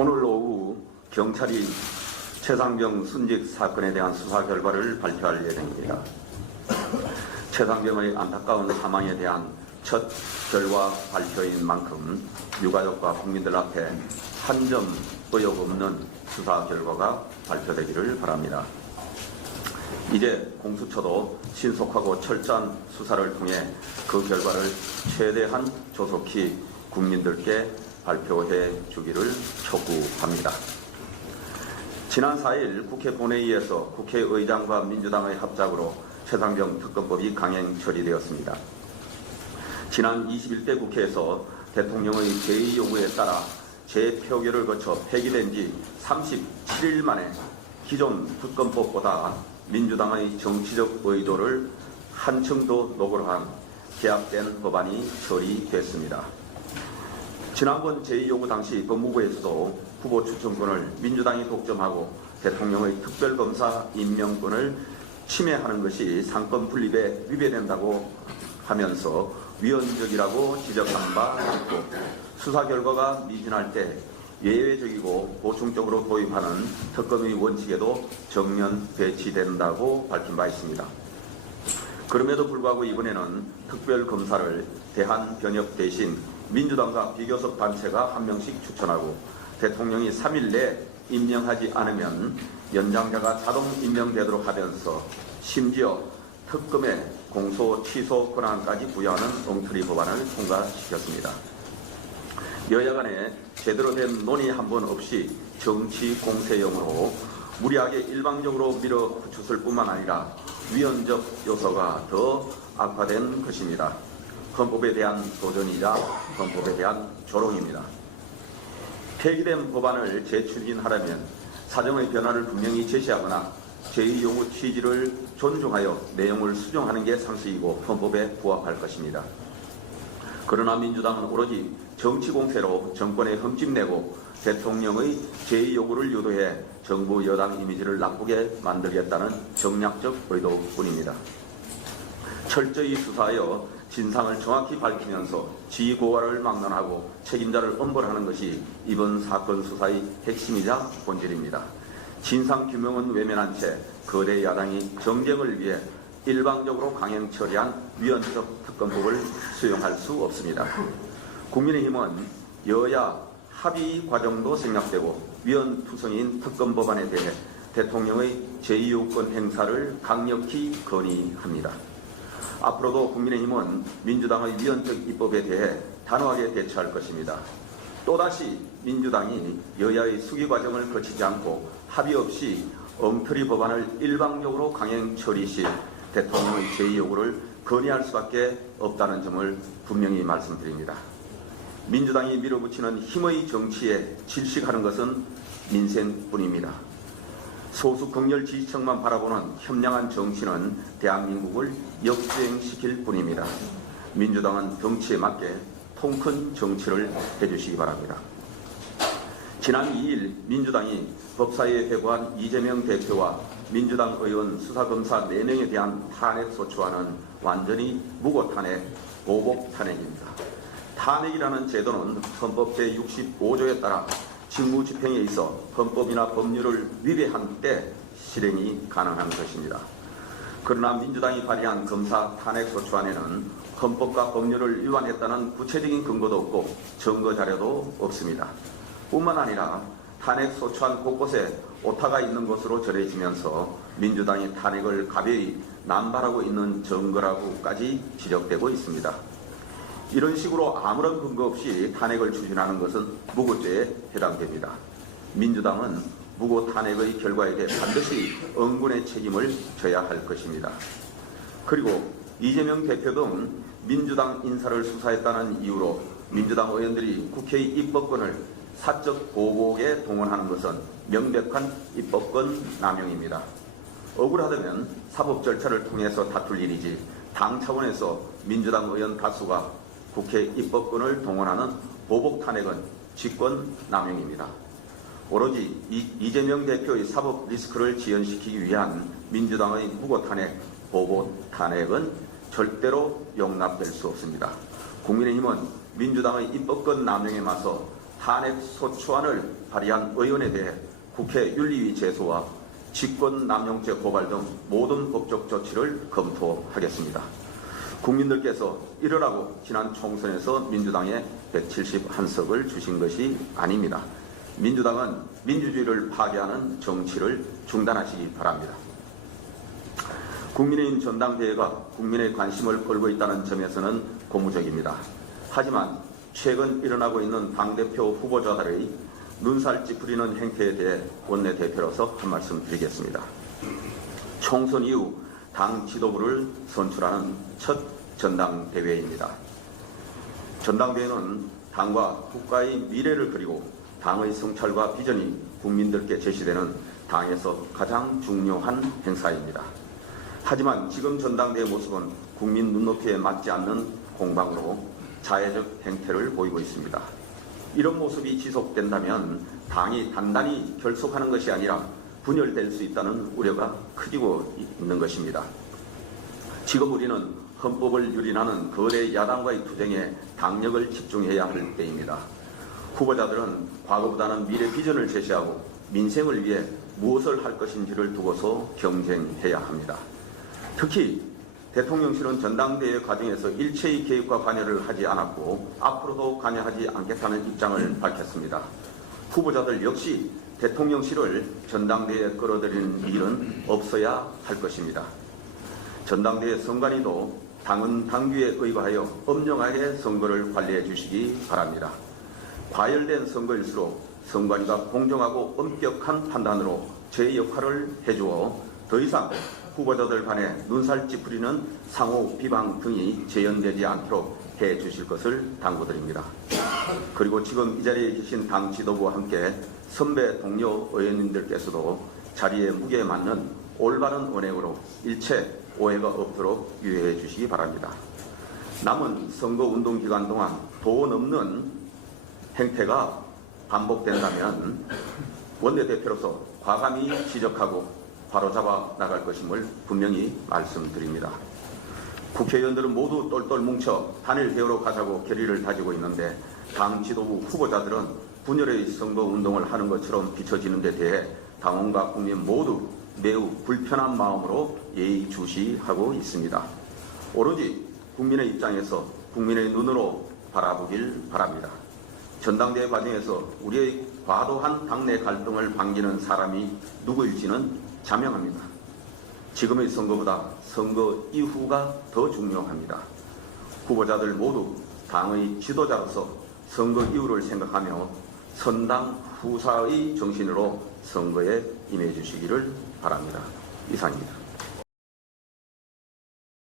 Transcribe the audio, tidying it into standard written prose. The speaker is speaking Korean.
오늘 오후 경찰이 최상병 순직 사건에 대한 수사 결과를 발표할 예정입니다. 최상병의 안타까운 사망에 대한 첫 결과 발표인 만큼 유가족과 국민들 앞에 한 점 의혹 없는 수사 결과가 발표되기를 바랍니다. 이제 공수처도 신속하고 철저한 수사를 통해 그 결과를 최대한 조속히 국민들께 발표해 주기를 촉구합니다. 지난 4일 국회 본회의에서 국회의장과 민주당의 합작으로 최상병 특검법이 강행 처리되었습니다. 지난 21대 국회에서 대통령의 제의 요구에 따라 재표결을 거쳐 폐기된 지 37일 만에 기존 특검법보다 민주당의 정치적 의도를 한층 더 노골한 개혁된 법안이 처리됐습니다. 지난번 제2요구 당시 법무부에서도 후보 추천권을 민주당이 독점하고 대통령의 특별검사 임명권을 침해하는 것이 상권 분립에 위배된다고 하면서 위헌적이라고 지적한 바 있고, 수사 결과가 미진할 때 예외적이고 보충적으로 도입하는 특검의 원칙에도 정면 배치된다고 밝힌 바 있습니다. 그럼에도 불구하고 이번에는 특별검사를 대한변협 대신 민주당과 비교섭 단체가 한 명씩 추천하고 대통령이 3일 내 임명하지 않으면 연장자가 자동 임명되도록 하면서 심지어 특검에 공소 취소 권한까지 부여하는 엉터리 법안을 통과시켰습니다. 여야 간에 제대로 된 논의 한 번 없이 정치 공세용으로 무리하게 일방적으로 밀어붙였을 뿐만 아니라 위헌적 요소가 더 악화된 것입니다. 헌법에 대한 도전이자 헌법에 대한 조롱입니다. 폐기된 법안을 재추진하려면 사정의 변화를 분명히 제시하거나 제2요구 취지를 존중하여 내용을 수정하는 게 상식이고 헌법에 부합할 것입니다. 그러나 민주당은 오로지 정치 공세로 정권에 흠집내고 대통령의 제2요구를 유도해 정부 여당 이미지를 나쁘게 만들겠다는 정략적 의도뿐입니다. 철저히 수사하여 진상을 정확히 밝히면서 지고와를 막론하고 책임자를 엄벌하는 것이 이번 사건 수사의 핵심이자 본질입니다. 진상규명은 외면한 채 거대 야당이 정쟁을 위해 일방적으로 강행 처리한 위헌적 특검법을 수용할 수 없습니다. 국민의힘은 여야 합의 과정도 생략되고 위헌투성인 특검법안에 대해 대통령의 제2요구권 행사를 강력히 건의합니다. 앞으로도 국민의힘은 민주당의 위헌적 입법에 대해 단호하게 대처할 것입니다. 또다시 민주당이 여야의 수기 과정을 거치지 않고 합의 없이 엉터리 법안을 일방적으로 강행 처리 시 대통령의 제2요구를 건의할 수밖에 없다는 점을 분명히 말씀드립니다. 민주당이 밀어붙이는 힘의 정치에 질식하는 것은 민생뿐입니다. 소수 극렬 지지층만 바라보는 현명한 정치는 대한민국을 역주행시킬 뿐입니다. 민주당은 덩치에 맞게 통큰 정치를 해주시기 바랍니다. 지난 2일 민주당이 법사위에 회부한 이재명 대표와 민주당 의원 수사검사 4명에 대한 탄핵소추안은 완전히 무고탄핵, 보복탄핵입니다. 탄핵이라는 제도는 헌법 제65조에 따라 직무집행에 있어 헌법이나 법률을 위배한 때 실행이 가능한 것입니다. 그러나 민주당이 발의한 검사 탄핵소추안에는 헌법과 법률을 위반했다는 구체적인 근거도 없고 증거 자료도 없습니다. 뿐만 아니라 탄핵소추안 곳곳에 오타가 있는 것으로 전해지면서 민주당이 탄핵을 가벼이 남발하고 있는 증거라고까지 지적되고 있습니다. 이런 식으로 아무런 근거 없이 탄핵을 추진하는 것은 무고죄에 해당됩니다. 민주당은 무고 탄핵의 결과에 대해 반드시 응군의 책임을 져야 할 것입니다. 그리고 이재명 대표 등 민주당 인사를 수사했다는 이유로 민주당 의원들이 국회의 입법권을 사적 보복에 동원하는 것은 명백한 입법권 남용입니다. 억울하다면 사법 절차를 통해서 다툴 일이지 당 차원에서 민주당 의원 다수가 국회 입법권을 동원하는 보복 탄핵은 직권 남용입니다. 오로지 이재명 대표의 사법 리스크를 지연시키기 위한 민주당의 무고 탄핵, 보복 탄핵은 절대로 용납될 수 없습니다. 국민의힘은 민주당의 입법권 남용에 맞서 탄핵 소추안을 발의한 의원에 대해 국회 윤리위 제소와 직권남용죄 고발 등 모든 법적 조치를 검토하겠습니다. 국민들께서 이러라고 지난 총선에서 민주당에 171석을 주신 것이 아닙니다. 민주당은 민주주의를 파괴하는 정치를 중단하시기 바랍니다. 국민의힘 전당대회가 국민의 관심을 끌고 있다는 점에서는 고무적입니다. 하지만 최근 일어나고 있는 당대표 후보자들의 눈살 찌푸리는 행태에 대해 원내대표로서 한 말씀 드리겠습니다. 총선 이후 당 지도부를 선출하는 첫 전당대회입니다. 전당대회는 당과 국가의 미래를 그리고 당의 성찰과 비전이 국민들께 제시되는 당에서 가장 중요한 행사입니다. 하지만 지금 전당대회 모습은 국민 눈높이에 맞지 않는 공방으로 자해적 행태를 보이고 있습니다. 이런 모습이 지속된다면 당이 단단히 결속하는 것이 아니라 분열될 수 있다는 우려가 커지고 있는 것입니다. 지금 우리는 헌법을 유린하는 거대 야당과의 투쟁에 당력을 집중해야 할 때입니다. 후보자들은 과거보다는 미래 비전을 제시하고 민생을 위해 무엇을 할 것인지를 두고서 경쟁해야 합니다. 특히 대통령실은 전당대회 과정에서 일체의 개입과 관여를 하지 않았고 앞으로도 관여하지 않겠다는 입장을 밝혔습니다. 후보자들 역시 대통령실을 전당대회에 끌어들이는 일은 없어야 할 것입니다. 전당대회 선관위도 당은 당규에 의거하여 엄정하게 선거를 관리해 주시기 바랍니다. 과열된 선거일수록 선관위가 공정하고 엄격한 판단으로 제 역할을 해주어 더 이상 후보자들 간에 눈살 찌푸리는 상호 비방 등이 재현되지 않도록 해주실 것을 당부드립니다. 그리고 지금 이 자리에 계신 당 지도부와 함께 선배 동료 의원님들께서도 자리에 무게에 맞는 올바른 언행으로 일체 오해가 없도록 유의해 주시기 바랍니다. 남은 선거운동 기간 동안 도 넘는 행태가 반복된다면 원내대표로서 과감히 지적하고 바로잡아 나갈 것임을 분명히 말씀드립니다. 국회의원들은 모두 똘똘 뭉쳐 단일 대우로 가자고 결의를 다지고 있는데 당 지도부 후보자들은 분열의 선거운동을 하는 것처럼 비춰지는 데 대해 당원과 국민 모두 매우 불편한 마음으로 예의주시하고 있습니다. 오로지 국민의 입장에서 국민의 눈으로 바라보길 바랍니다. 전당대회 과정에서 우리의 과도한 당내 갈등을 반기는 사람이 누구일지는 자명합니다. 지금의 선거보다 선거 이후가 더 중요합니다. 후보자들 모두 당의 지도자로서 선거 이후를 생각하며 선당 후사의 정신으로 선거에 임해 주시기를 바랍니다. 이상입니다.